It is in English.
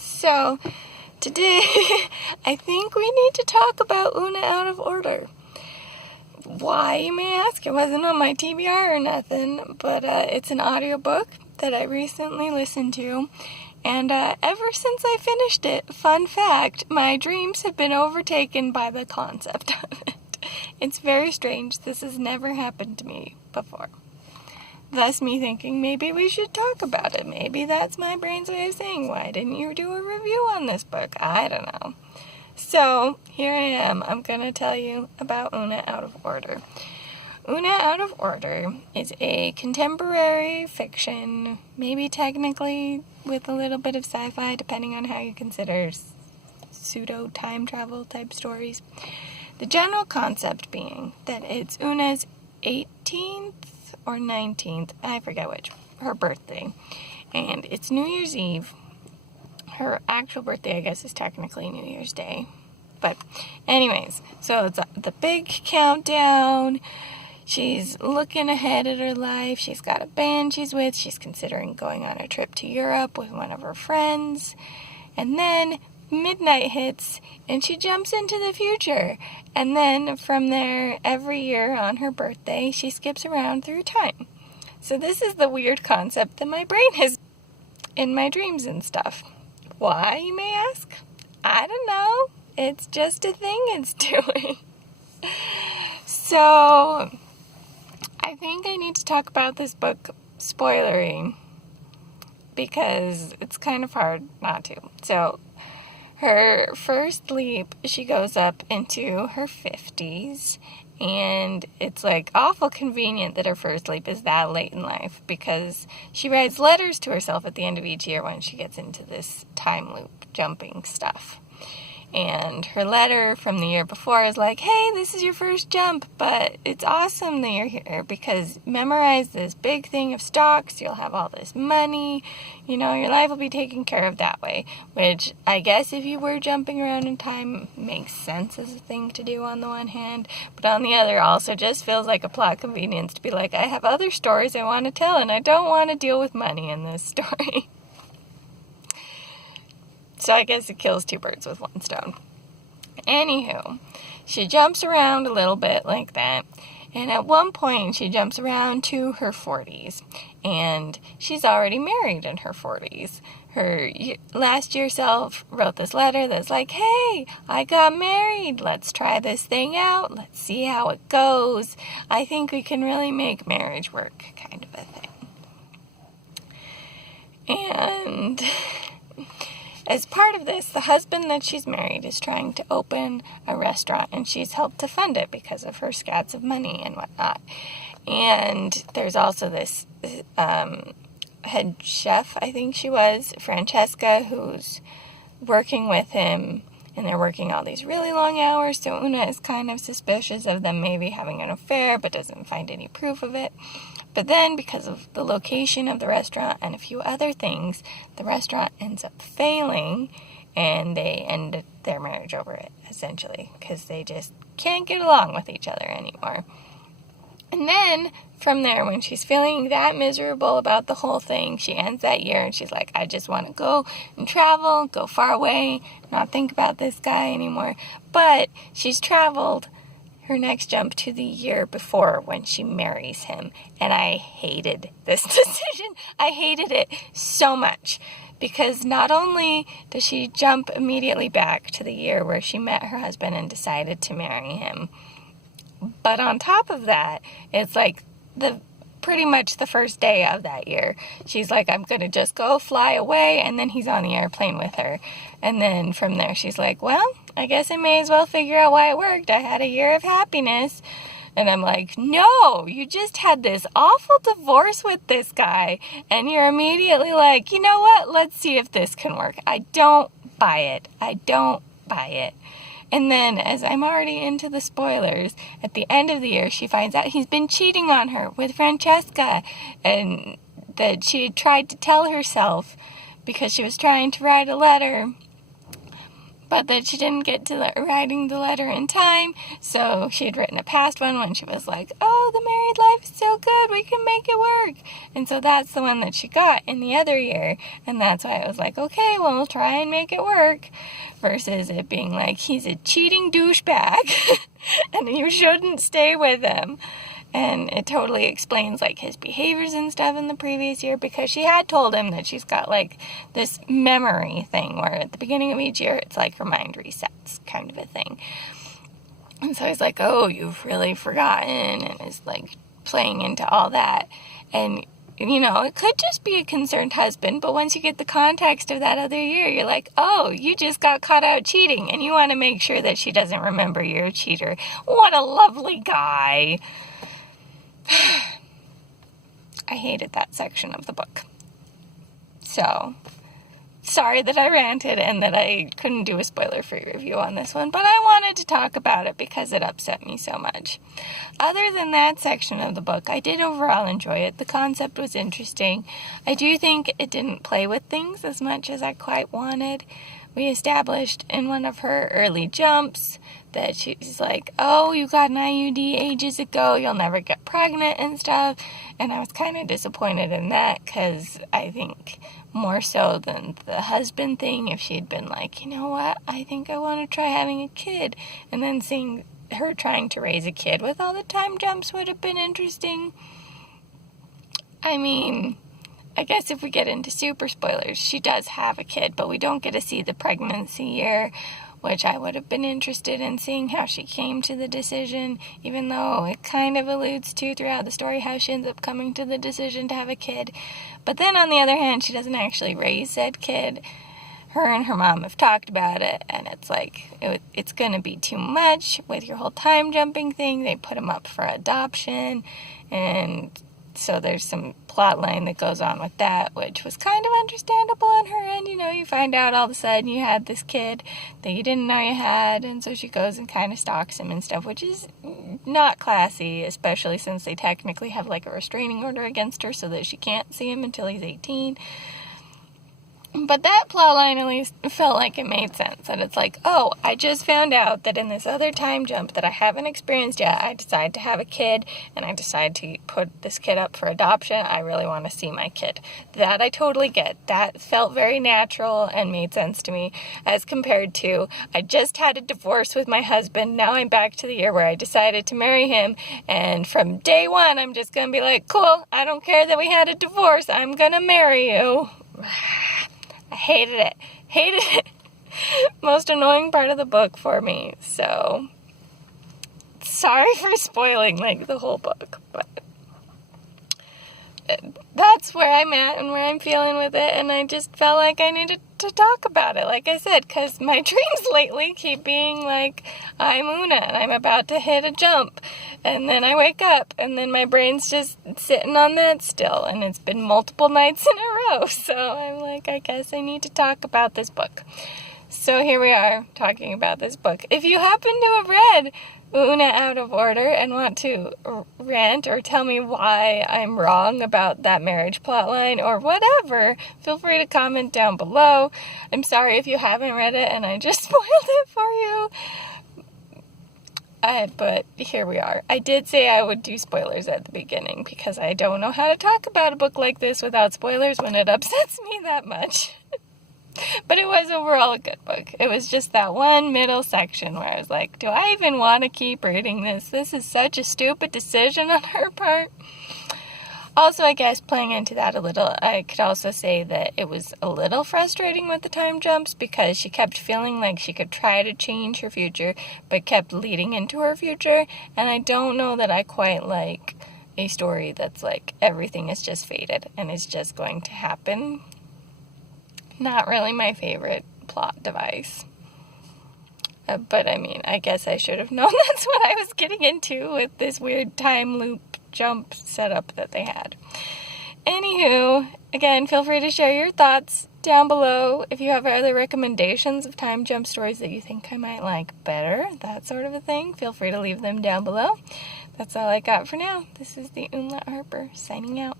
So, today, I think we need to talk about Oona Out of Order. Why, you may ask? It wasn't on my TBR or nothing, but it's an audiobook that I recently listened to. And ever since I finished it, fun fact, my dreams have been overtaken by the concept of it. It's very strange. This has never happened to me before. Thus me thinking maybe we should talk about it. Maybe that's my brain's way of saying, why didn't you do a review on this book? I don't know. So, here I am. I'm going to tell you about Oona Out of Order. Oona Out of Order is a contemporary fiction, maybe technically with a little bit of sci-fi, depending on how you consider pseudo-time travel type stories. The general concept being that it's Oona's 18th or 19th, I forget which, her birthday. And it's New Year's Eve. Her actual birthday, I guess, is technically New Year's Day. But anyways, so it's the big countdown. She's looking ahead at her life. She's got a band she's with. She's considering going on a trip to Europe with one of her friends. And then midnight hits and she jumps into the future. And then from there, every year on her birthday, she skips around through time. So this is the weird concept that my brain has in my dreams and stuff. Why, you may ask? I don't know. It's just a thing it's doing. So, I think I need to talk about this book spoilery because it's kind of hard not to. So, her first leap, she goes up into her 50s, and it's like awful convenient that her first leap is that late in life because she writes letters to herself at the end of each year when she gets into this time loop jumping stuff. And her letter from the year before is like, hey, this is your first jump, but it's awesome that you're here because memorize this big thing of stocks, you'll have all this money, your life will be taken care of that way, which I guess if you were jumping around in time makes sense as a thing to do on the one hand, but on the other also just feels like a plot convenience to be like, I have other stories I want to tell and I don't want to deal with money in this story. So I guess it kills two birds with one stone. Anywho, she jumps around a little bit like that. And at one point, she jumps around to her 40s. And she's already married in her 40s. Her last year self wrote this letter that's like, hey, I got married. Let's try this thing out. Let's see how it goes. I think we can really make marriage work, kind of a thing. And as part of this, the husband that she's married is trying to open a restaurant, and she's helped to fund it because of her scats of money and whatnot. And there's also this head chef, I think she was, Francesca, who's working with him, and they're working all these really long hours, so Oona is kind of suspicious of them maybe having an affair, but doesn't find any proof of it. But then, because of the location of the restaurant and a few other things, the restaurant ends up failing, and they end their marriage over it, essentially, because they just can't get along with each other anymore. And then, from there, when she's feeling that miserable about the whole thing, she ends that year, and she's like, I just want to go and travel, go far away, not think about this guy anymore. But she's traveled her next jump to the year before when she marries him. And I hated this decision. I hated it so much because not only does she jump immediately back to the year where she met her husband and decided to marry him, but on top of that, it's like pretty much the first day of that year. She's like, I'm going to just go fly away, and then he's on the airplane with her. And then from there, she's like, well, I guess I may as well figure out why it worked. I had a year of happiness. And I'm like, no, you just had this awful divorce with this guy, and you're immediately like, you know what? Let's see if this can work. I don't buy it. I don't buy it. And then, as I'm already into the spoilers, at the end of the year, she finds out he's been cheating on her with Francesca, and that she had tried to tell herself because she was trying to write a letter. but that she didn't get to writing the letter in time, so she had written a past one when she was like, oh, the married life is so good, we can make it work. And so that's the one that she got in the other year, and that's why I was like, okay, well, we'll try and make it work, versus it being like, he's a cheating douchebag, and you shouldn't stay with him. And it totally explains, like, his behaviors and stuff in the previous year, because she had told him that she's got, like, this memory thing where at the beginning of each year, it's like her mind resets kind of a thing. And so he's like, oh, you've really forgotten, and is, like, playing into all that. And, you know, it could just be a concerned husband, but once you get the context of that other year, you're like, oh, you just got caught out cheating, and you want to make sure that she doesn't remember you're a cheater. What a lovely guy. I hated that section of the book. So, sorry that I ranted and that I couldn't do a spoiler-free review on this one, but I wanted to talk about it because it upset me so much. Other than that section of the book, I did overall enjoy it. The concept was interesting. I do think it didn't play with things as much as I quite wanted. We established in one of her early jumps that she's like, oh, you got an IUD ages ago, you'll never get pregnant and stuff. And I was kind of disappointed in that, because I think more so than the husband thing, if she'd been like, you know what, I think I want to try having a kid, and then seeing her trying to raise a kid with all the time jumps would have been interesting. I mean, I guess if we get into super spoilers, she does have a kid, but we don't get to see the pregnancy year, which I would have been interested in seeing how she came to the decision, even though it kind of alludes to throughout the story how she ends up coming to the decision to have a kid. But then on the other hand, she doesn't actually raise said kid. Her and her mom have talked about it, and it's like, it's going to be too much with your whole time jumping thing. They put him up for adoption, and so there's some plot line that goes on with that, which was kind of understandable on her end. You know, you find out all of a sudden you had this kid that you didn't know you had, and so she goes and kind of stalks him and stuff, which is not classy, especially since they technically have like a restraining order against her so that she can't see him until he's 18. But that plotline at least felt like it made sense. That it's like, oh, I just found out that in this other time jump that I haven't experienced yet, I decide to have a kid, and I decide to put this kid up for adoption. I really want to see my kid. That I totally get. That felt very natural and made sense to me, as compared to, I just had a divorce with my husband, now I'm back to the year where I decided to marry him, and from day one, I'm just going to be like, cool, I don't care that we had a divorce, I'm going to marry you. I hated it. Hated it. Most annoying part of the book for me. So, sorry for spoiling, like, the whole book. But that's where I'm at and where I'm feeling with it. And I just felt like I needed to talk about it, like I said, because my dreams lately keep being like, I'm Oona and I'm about to hit a jump. And then I wake up and then my brain's just sitting on that still. And it's been multiple nights in a row. So I'm like, I guess I need to talk about this book. So here we are talking about this book. If you happen to have read Oona Out of Order and want to rant or tell me why I'm wrong about that marriage plotline or whatever, feel free to comment down below. I'm sorry if you haven't read it and I just spoiled it for you. But here we are. I did say I would do spoilers at the beginning because I don't know how to talk about a book like this without spoilers when it upsets me that much. But it was overall a good book. It was just that one middle section where I was like, do I even want to keep reading this? This is such a stupid decision on her part. Also, I guess playing into that a little, I could also say that it was a little frustrating with the time jumps because she kept feeling like she could try to change her future, but kept leading into her future. And I don't know that I quite like a story that's like everything is just fated and is just going to happen. Not really my favorite plot device. But I mean, I guess I should have known that's what I was getting into with this weird time loop jump setup that they had. Anywho, again, feel free to share your thoughts down below. If you have other recommendations of time jump stories that you think I might like better, that sort of a thing, feel free to leave them down below. That's all I got for now. This is the Oona Harper signing out.